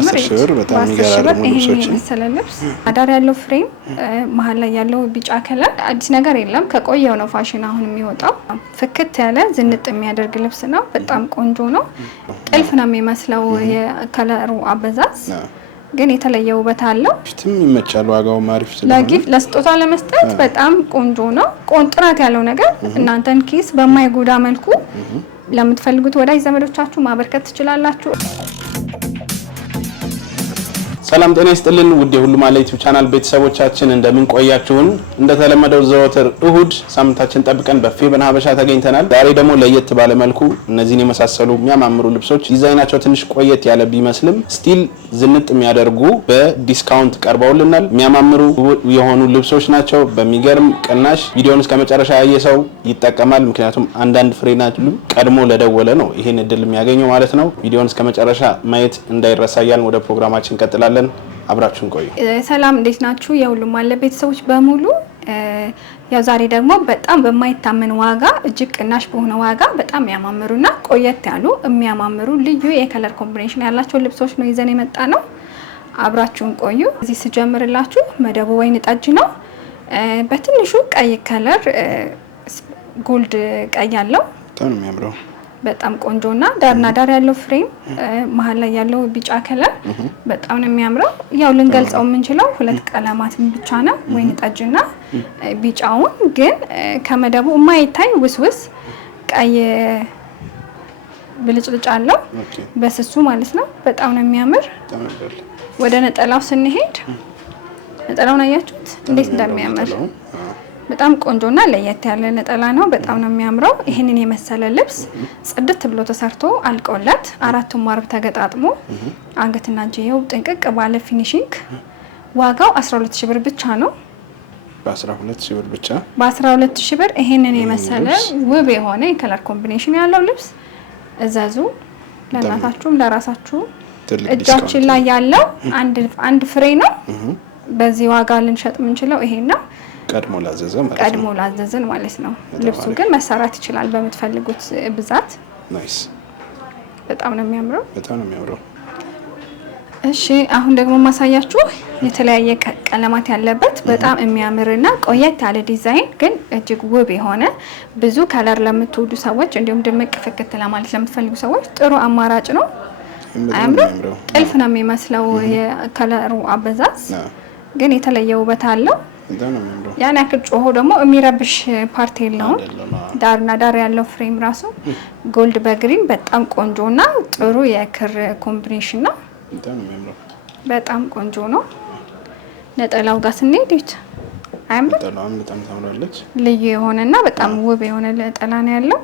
እንደሚያምር በጣም ይገራርሙ ልብሶችን መሰለልብስ አዳር ያለው ፍሬም መሃል ላይ ያለው ቢጫ ከለር አዲስ ነገር የለም ከቆየው ነው ፋሽን አሁን የሚወጣው ፍክት ያለ ዝንጥ የሚያደርግ ልብስ ነው በጣም ቆንጆ ነው ጥልፍ ነው የሚመስለው የከለሩ አበዛዝ ግን የተለየ ውበት አለው ፍትም ይመቻል ዋጋው ማሪፍ ስለሆነ ለጊፍ ለስጦታ ለመስጠት በጣም ቆንጆ ነው ጥራት ያለው ነገር እናንተን ኪስ በማይጎዳ መልኩ ለምትፈልጉት ወዳጅ ዘመዶቻችሁ ማበርከት ትችላላችሁ ሰላም ጤና ይስጥልን ውድ የሁሉ ማለት ዩቲዩብ ቻናል ቤተሰቦቻችን እንደምን ቆያችሁን እንደተለመደው ዘወትር እሁድ ሳምንታችን ጠብቀን በፌበን ሀበሻ ተገኝተናል ዛሬ ደግሞ ለየት ባለ መልኩ እነዚህን የመሳሰሉ የሚያማምሩ ልብሶች ዲዛይናቸው ትንሽ ቆየት ያለ ቢመስልም ስቲል ዝንጥ የሚያደርጉ በዲስካውንት ቀርበውልናል የሚያማምሩ የሆኑ ልብሶች ናቸው በሚገርም ቅናሽ ቪዲዮውን እስከመጨረሻ ያየሰው ይጠቀማል ምክንያቱም አንዳንድ ፍሬ ናቸው ቀድሞ ለደወለ ነው ይሄን እድል የሚያገኘው ማለት ነው ቪዲዮውን እስከመጨረሻ ማየት እንዳይረሳያል ወደ ፕሮግራማችን እንቀጥላለን አብራችሁን ቆዩ ሰላም እንዴት ናችሁ የሁሉም ማለ ቤተሰቦች በሙሉ ያው ዛሬ ደግሞ በጣም በማይታመን ዋጋ እጅግ ቅናሽ በሆነ ዋጋ በጣም ያማምሩና ቆየት ያሉ የሚያማምሩ ልዩ የከለር ኮምቢኔሽን ያላቸው ልብሶች ነው ይዘን የመጣ ነው አብራችሁን ቆዩ እዚህ ስጀምርላችሁ መደቡ ወይን ጠጅ ነው በትንሹ ቀይ ከለር ጎልድ ቀይ ያለው በጣም የሚያምረው በጣም ቆንጆና ዳርና ዳር ያለው ፍሬም መሃል ላይ ያለው ቢጫ ከለር በጣም ነው የሚያምረው ያው ልንገልጸው የምንችለው ሁለት ቀለማትን ብቻ ነው ወይን ጠጅና ቢጫውን ግን ከመደቡ የማይታይ ውስውስ ቀይ ብልጭልጭ አለው በስሱ ማለት ነው በጣም ነው የሚያምር ወደ ነጠላው ስንሄድ ነጠላውን አያችሁት እንዴት እንደሚያምር በጣም ቆንጆና ለየት ያለ ነጠላ ነው በጣም ነው የሚያምረው ይሄንን የመሰለ ልብስ ጽድት ብሎ ተሰርቶ አልቆለት አራቱም ማርብ ተገጣጥሞ አንገትና እጅየው ጥንቅቅ ባለ ፊኒሺንግ ዋጋው 12000 ብር ብቻ ነው በ12000 ብር ብቻ በ12000 ብር ይሄንን የመሰለ ውብ የሆነ የከለር ኮምቢኔሽን ያለው ልብስ እዛዙ ለናታችሁም ለራሳችሁ እጃችን ላይ ያለው አንድ ፍሬ ነው በዚህ ዋጋ ልንሸጥ የምንችለው ይሄና ቀድሞ ላዘዘን ማለት ነው ልብሱ ግን መሰራት ይችላል በመትፈልጉት ብዛት ናይስ በጣም ነው የሚያምረው እሺ አሁን ደግሞ ማሳያችሁ የተለያየ ቀለማት ያለበት በጣም የሚያምርና ቆየት ያለ ዲዛይን ግን እጅግ ውብ የሆነ ብዙ ከለር ለምትወዱ ሰዎች እንዲሁም ድምቅ ፍክት ለማለት ለምትፈልጉ ሰዎች ጥሩ አማራጭ ነው አያምርም ጥልፍ ነው የሚመስለው የከለሩ አበዛዝ ግን የተለየ ውበት አለው ያን ያክል ጮሆ ደግሞ የሚረብሽ ፓርት የለውም ዳርና ዳር ያለው ፍሬም ራሱ ጎልድ በግሪን በጣም ቆንጆና ጥሩ የክር ኮምቢኔሽን ነው በጣም ቆንጆ ነው ነጠላው ጋር ስንሄድ ነጠላውን በጣም ታምራለች ልዩ የሆነና በጣም ውብ የሆነ ነጠላ ነው ያለው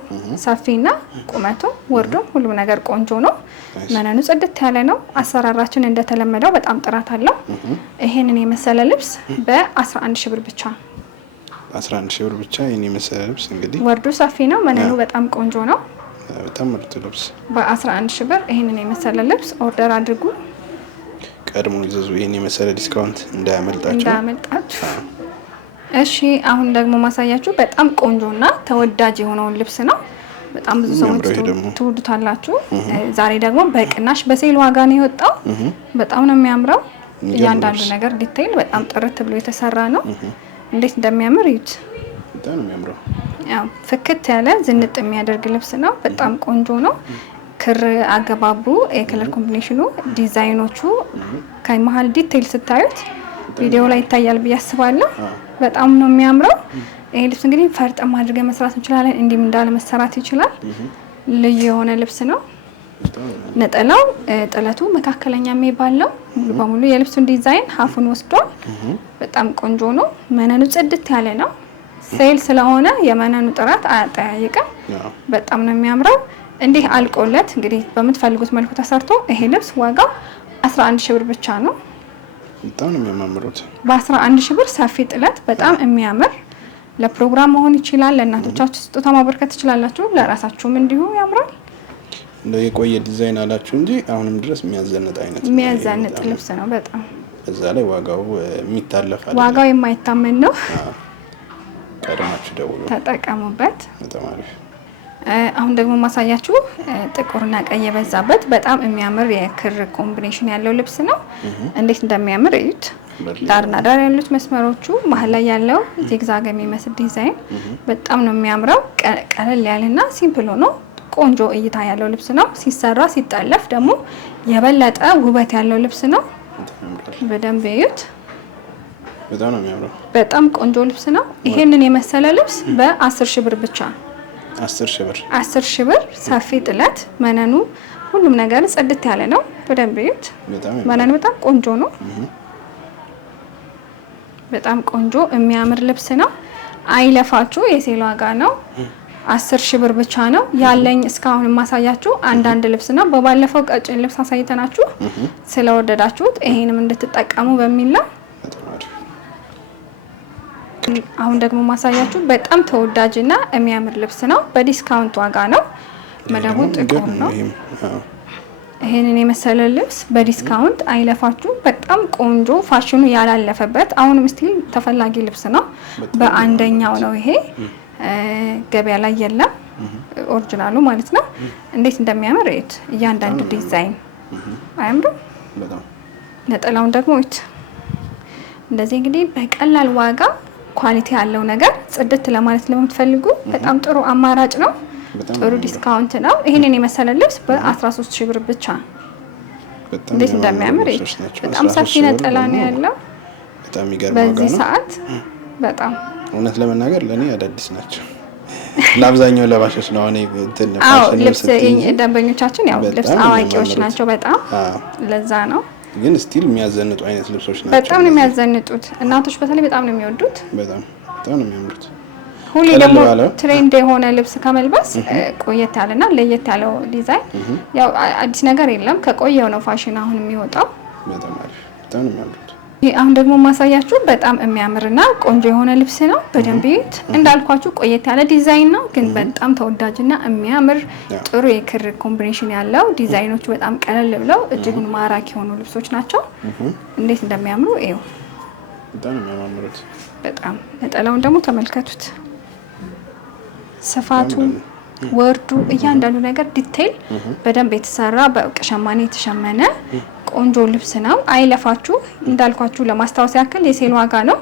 ሰፊና ቁመቱ ወርዱ ሁሉ ነገር ቆንጆ ነው መነኑ ጽድት ያለ ነው አሰራራችን እንደተለመደው በጣም ጥራት አለው ይሄንን የመሰለ ልብስ በ11000 ብር ብቻ 11000 ብር ብቻ ይሄን የመሰለ ልብስ እንግዲህ ወርዱ ሰፊ ነው መነኑ በጣም ቆንጆ ነው በጣም ምርጥ ልብስ በ11000 ብር ይሄንን የመሰለ ልብስ ኦርደር አድርጉ ቀድሞ ይዘዙ ይሄን የመሰለ ዲስካውንት እንዳያመልጣችሁ እሺ አሁን ደግሞ ማሳያችሁ በጣም ቆንጆና ተወዳጅ የሆነውን ልብስ ነው በጣም ብዙ ሰዎች ትወዱታላችሁ ዛሬ ደግሞ በቅናሽ በሴል ዋጋ ነው የወጣው በጣም ነው የሚያምረው እያንዳንዱ ነገር ዲቴይል በጣም ጥርት ብሎ የተሰራ ነው እንዴት እንደሚያምር ይዩት በጣም ነው የሚያምረው ያው ፍክት ያለ ዝንጥ የሚያደርግ ልብስ ነው በጣም ቆንጆ ነው ክር አገባቡ የከለር ኮምቢኔሽኑ ዲዛይኖቹ ከመሃል ዲቴይል ስታዩት ቪዲዮ ላይ ይታያል በያስባለሁ በጣም ነው የሚያምረው ይሄ ልብስ እንግዲህ ፈርጠም አድርገን መስራት እንችላለን እንዲም እንዳለ መሰራት ይችላል ልዩ የሆነ ልብስ ነው ነጠላው ጥለቱ መካከለኛ የሚባለው ሙሉ በሙሉ የልብሱን ዲዛይን ሀፉን ወስዷል በጣም ቆንጆ ነው መነኑ ጽድት ያለ ነው ሴል ስለሆነ የመነኑ ጥራት አያጠያይቅም በጣም ነው የሚያምረው እንዲህ አልቆለት እንግዲህ በመትፈልጉት መልኩ ተሰርቶ ይሄ ልብስ ዋጋው 11000 ብር ብቻ ነው በጣም ነው የሚያማምሩት በ11000 ብር ሰፊ ጥለት በጣም የሚያምር ለፕሮግራም መሆን ይችላል ለእናቶቻችሁ ስጦታ ማበርከት ትችላላችሁ ለራሳችሁም እንዲሁ ያምራል እንደ የቆየ ዲዛይን አላችሁ እንጂ አሁንም ድረስ የሚያዘንጥ ልብስ ነው በጣም በዛ ላይ ዋጋው የሚታለፍ አይደለም ዋጋው የማይታመን ነው ቀድማችሁ ደውሉ ተጠቀሙበት በጣም አሪፍ አሁን ደግሞ ማሳያችሁ ጥቁርና ቀይ የበዛበት በጣም የሚያምር የክር ኮምቢኔሽን ያለው ልብስ ነው። እንዴት እንደሚያምር እዩት። ዳርና ዳር ያሉት መስመሮቹ መሀል ላይ ያለው ዚግዛግ የሚመስል ዲዛይን በጣም ነው የሚያምረው። ቀለል ያለና ሲምፕል ሆኖ ቆንጆ እይታ ያለው ልብስ ነው። ሲሰራ ሲጠለፍ ደግሞ የበለጠ ውበት ያለው ልብስ ነው። በደንብ እዩት። በጣም ነው የሚያምረው። በጣም ቆንጆ ልብስ ነው። ይሄንን የመሰለ ልብስ በ10 ሺህ ብር ብቻ 10 ሺህ ብር ሰፊ ጥለት መነኑ ሁሉም ነገር ጽድት ያለ ነው። በደንብ እዩት። መነኑ በጣም ቆንጆ ነው። በጣም ቆንጆ የሚያምር ልብስ ነው። አይለፋችሁ የሴል ዋጋ ነው። 10 ሺህ ብር ብቻ ነው ያለኝ። እስካሁን ማሳያችሁ አንዳንድ ልብስ ነው። በባለፈው ቀጭን ልብስ አሳይተናችሁ ስለወደዳችሁት ይሄንም እንድትጠቀሙ በሚል ነው። አሁን ደግሞ ማሳያችሁ በጣም ተወዳጅና የሚያምር ልብስ ነው። በዲስካውንት ዋጋ ነው። መደቡ ጥቁር ነው። ይሄንን የመሰለ ልብስ በዲስካውንት አይለፋችሁ። በጣም ቆንጆ ፋሽኑ ያላለፈበት አሁንም ስቲል ተፈላጊ ልብስ ነው። በአንደኛው ነው ይሄ ገበያ ላይ የለም። ኦሪጂናሉ ማለት ነው። እንዴት እንደሚያምር እዩት። እያንዳንዱ ዲዛይን አያምርም? ነጠላውን ደግሞ እዩት። እንደዚህ እንግዲህ በቀላል ዋጋ ኳሊቲ ያለው ነገር ጽድት ለማለት ለምትፈልጉ በጣም ጥሩ አማራጭ ነው። ጥሩ ዲስካውንት ነው። ይሄንን የመሰለ ልብስ በ13 ሺህ ብር ብቻ። እንዴት እንደሚያምር በጣም ሰፊ ነጠላ ነው ያለው። በጣም ይገርማል። በዚህ ሰዓት በጣም እውነት ለመናገር ለኔ አዳዲስ ናቸው። ለአብዛኛው ለባሾች ነው። እኔ እንትን ልብስ ደንበኞቻችን ያው ልብስ አዋቂዎች ናቸው በጣም ለዛ ነው። ግን ስቲል የሚያዘንጡ አይነት ልብሶች ናቸው። በጣም ነው የሚያዘንጡት። እናቶች በተለይ በጣም ነው የሚወዱት። በጣም ነው የሚያምሩት። ሁሌ ደግሞ ትሬንድ የሆነ ልብስ ከመልበስ ቆየት ያለና ለየት ያለው ዲዛይን ያው አዲስ ነገር የለም። ከቆየው ነው ፋሽን አሁን የሚወጣው። በጣም ነው የሚያምሩት። አሁን ደግሞ ማሳያችሁ በጣም የሚያምርና ቆንጆ የሆነ ልብስ ነው። በደንብ እዩት። እንዳልኳችሁ ቆየት ያለ ዲዛይን ነው፣ ግን በጣም ተወዳጅና የሚያምር ጥሩ የክር ኮምቢኔሽን ያለው ዲዛይኖቹ በጣም ቀለል ብለው እጅጉን ማራኪ የሆኑ ልብሶች ናቸው። እንዴት እንደሚያምሩ እዩ። በጣም ነው የሚያምሩት። በጣም ነጠላውን ደግሞ ተመልከቱት። ስፋቱ፣ ወርዱ፣ እያንዳንዱ ነገር ዲቴይል በደንብ የተሰራ በእውቅ ሸማኔ የተሸመነ ቆንጆ ልብስ ነው። አይለፋችሁ። እንዳልኳችሁ ለማስታወስ ያክል የሴል ዋጋ ነው።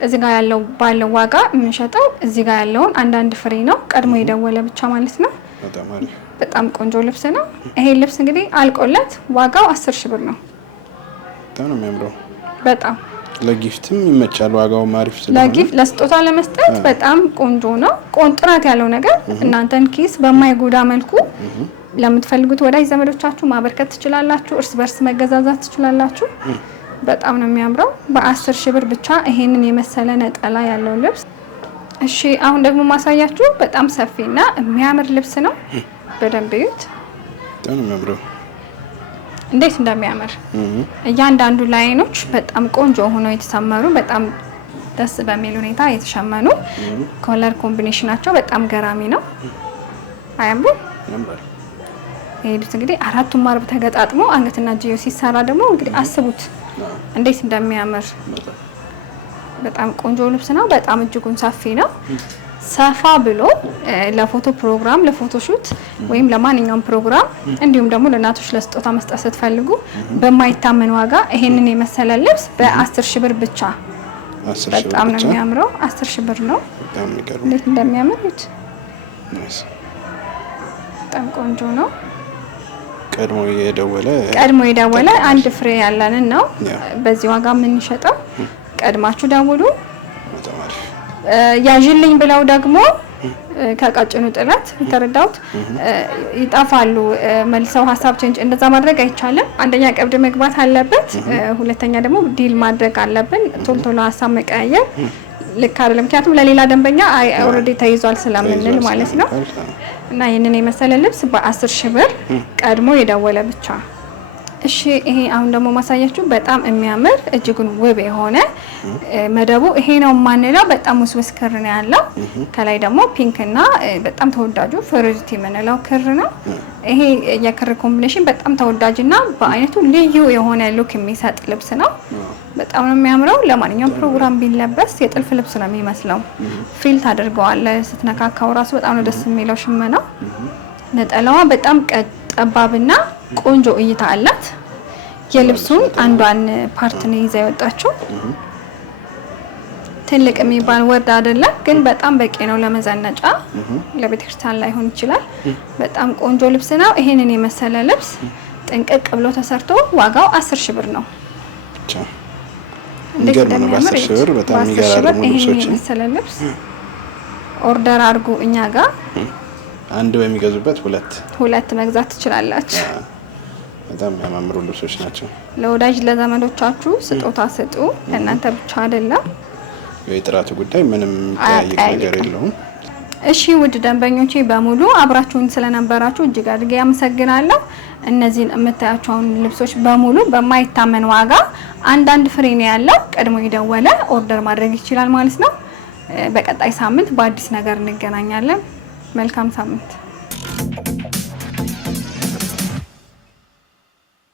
እዚህ ጋር ያለው ባለው ዋጋ የምንሸጠው እዚህ ጋር ያለውን አንዳንድ ፍሬ ነው። ቀድሞ የደወለ ብቻ ማለት ነው። በጣም ቆንጆ ልብስ ነው። ይሄ ልብስ እንግዲህ አልቆለት ዋጋው 10 ሺህ ብር ነው። በጣም ነው የሚያምረው። በጣም ለጊፍትም ይመቻል። ዋጋው ማሪፍ ስለሆነ ለጊፍት ለስጦታ ለመስጠት በጣም ቆንጆ ነው። ጥራት ያለው ነገር እናንተን ኪስ በማይጎዳ መልኩ ለምትፈልጉት ወዳጅ ዘመዶቻችሁ ማበርከት ትችላላችሁ። እርስ በርስ መገዛዛት ትችላላችሁ። በጣም ነው የሚያምረው። በ10 ሺህ ብር ብቻ ይሄንን የመሰለ ነጠላ ያለው ልብስ። እሺ አሁን ደግሞ ማሳያችሁ በጣም ሰፊና የሚያምር ልብስ ነው። በደንብ እዩት። በጣም ነው የሚያምረው። እንዴት እንደሚያምር እያንዳንዱ ላይኖች በጣም ቆንጆ ሆነው የተሰመሩ በጣም ደስ በሚል ሁኔታ የተሸመኑ ኮለር ኮምቢኔሽናቸው በጣም ገራሚ ነው። አያምሩ? ያምራል። ይሄ ልብስ እንግዲህ አራቱም ማርብ ተገጣጥሞ አንገትና እጅዮ ሲሰራ ደግሞ እንግዲህ አስቡት እንዴት እንደሚያምር። በጣም ቆንጆ ልብስ ነው። በጣም እጅጉን ሰፊ ነው። ሰፋ ብሎ ለፎቶ ፕሮግራም፣ ለፎቶ ሹት ወይም ለማንኛውም ፕሮግራም እንዲሁም ደግሞ ለእናቶች ለስጦታ መስጠት ስትፈልጉ በማይታመን ዋጋ ይሄንን የመሰለ ልብስ በ10 ሺህ ብር ብቻ። በጣም ነው የሚያምረው። 10 ሺህ ብር ነው። እንዴት እንደሚያምር በጣም ቆንጆ ነው። ቀድሞ የደወለ አንድ ፍሬ ያለንን ነው በዚህ ዋጋ የምንሸጠው። ቀድማችሁ ደውሉ። ያዥልኝ ብለው ደግሞ ከቀጭኑ ጥለት የተረዳሁት ይጣፋሉ። መልሰው ሀሳብ ቼንጅ እንደዛ ማድረግ አይቻልም። አንደኛ ቀብድ መግባት አለበት፣ ሁለተኛ ደግሞ ዲል ማድረግ አለብን። ቶሎ ሀሳብ መቀያየር ልክ አይደለም። ምክንያቱም ለሌላ ደንበኛ ኦልሬዲ ተይዟል ስለምንል ማለት ነው። እና ይህንን የመሰለ ልብስ በ10 ሺህ ብር ቀድሞ የደወለ ብቻ እሺ ይሄ አሁን ደግሞ ማሳያችሁ በጣም የሚያምር እጅጉን ውብ የሆነ መደቡ ይሄ ነው ማንለው በጣም ውስውስ ክር ነው ያለው ከላይ ደግሞ ፒንክ እና በጣም ተወዳጁ ፍሪዚቲ የምንለው ክር ነው ይሄ የክር ኮምቢኔሽን በጣም ተወዳጅና በአይነቱ ልዩ የሆነ ሉክ የሚሰጥ ልብስ ነው በጣም ነው የሚያምረው ለማንኛውም ፕሮግራም ቢለበስ የጥልፍ ልብስ ነው የሚመስለው ፊል ታደርገዋለ ስትነካካው ራሱ በጣም ነው ደስ የሚለው ሽመናው ነጠላዋ በጣም ጠባብና ቆንጆ እይታ አላት የልብሱን አንዷን ፓርት ነው ይዛ የወጣችው ትልቅ የሚባል ወርድ አይደለም ግን በጣም በቂ ነው ለመዘነጫ ለቤተክርስቲያን ላይ ሆን ይችላል በጣም ቆንጆ ልብስ ነው ይሄንን የመሰለ ልብስ ጥንቅቅ ብሎ ተሰርቶ ዋጋው 10,000 ብር ነው እንደገና ነው 10,000 ብር በጣም የሚገራርሙ ልብሶች የመሰለ ልብስ ኦርደር አድርጉ እኛ ጋር አንድ በሚገዙበት ሁለት መግዛት ትችላላችሁ በጣም የሚያማምሩ ልብሶች ናቸው ለወዳጅ ለዘመዶቻችሁ ስጦታ ስጡ ለእናንተ ብቻ አይደለም የጥራቱ ጉዳይ ምንም ጠያይቅ ነገር የለውም እሺ ውድ ደንበኞቼ በሙሉ አብራችሁን ስለነበራችሁ እጅግ አድርጌ ያመሰግናለሁ እነዚህን የምታያቸውን ልብሶች በሙሉ በማይታመን ዋጋ አንዳንድ ፍሬ ነው ያለው ቀድሞ ይደወለ ኦርደር ማድረግ ይችላል ማለት ነው በቀጣይ ሳምንት በአዲስ ነገር እንገናኛለን መልካም ሳምንት